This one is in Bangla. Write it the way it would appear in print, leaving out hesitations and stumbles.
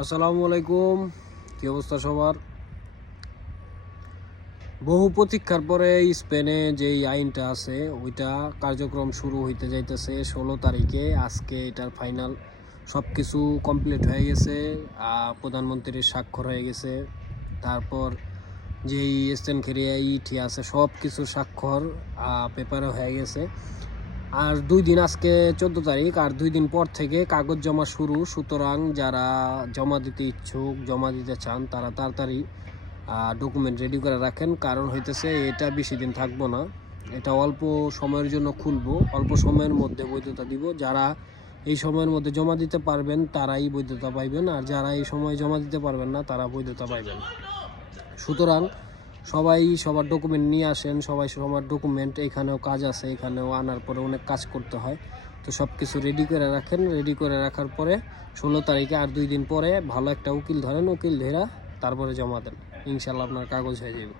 আসসালামু আলাইকুম। কি অবস্থা সবার? বহু প্রতীক্ষার পরে স্পেনে যে আইনটা আছে ওইটা কার্যক্রম শুরু হইতে যাইতেছে 16 তারিখে। আজকে এটার ফাইনাল সব কিছু কমপ্লিট হয়ে গেছে। প্রধানমন্ত্রীর স্বাক্ষর হয়ে গেছে। তারপর যেই এস্তেনখেরিয়া ইটি আছে সব কিছু স্বাক্ষর পেপারে হয়ে গেছে। আর 2 দিন, আজকে 14 তারিখ, আর 2 দিন পর থেকে কাগজ জমা শুরু। সুতরাং যারা জমা দিতে ইচ্ছুক, জমা দিতে চান, তারা তাড়াতাড়ি ডকুমেন্ট রেডি করে রাখেন। কারণ হইতেছে এটা বেশি দিন থাকবো না, এটা অল্প সময়ের জন্য খুলবো, অল্প সময়ের মধ্যে বৈধতা দিব। যারা এই সময়ের মধ্যে জমা দিতে পারবেন তারাই বৈধতা পাইবেন, আর যারা এই সময় জমা দিতে পারবেন না তারা বৈধতা পাইবেন। সুতরাং সবাই সবার ডকুমেন্ট নিয়ে আসেন, সবাই সবার ডকুমেন্ট, এখানেও কাজ আছে, এখানেও আনার পরে অনেক কাজ করতে হয়। তো সব কিছু রেডি করে রাখেন। রেডি করে রাখার পরে 16 তারিখে আর 2 দিন পরে ভালো একটা উকিল ধরেন, উকিল ধরে তারপরে জমা দেন। ইনশাল্লাহ আপনার কাগজ হয়ে যাবে।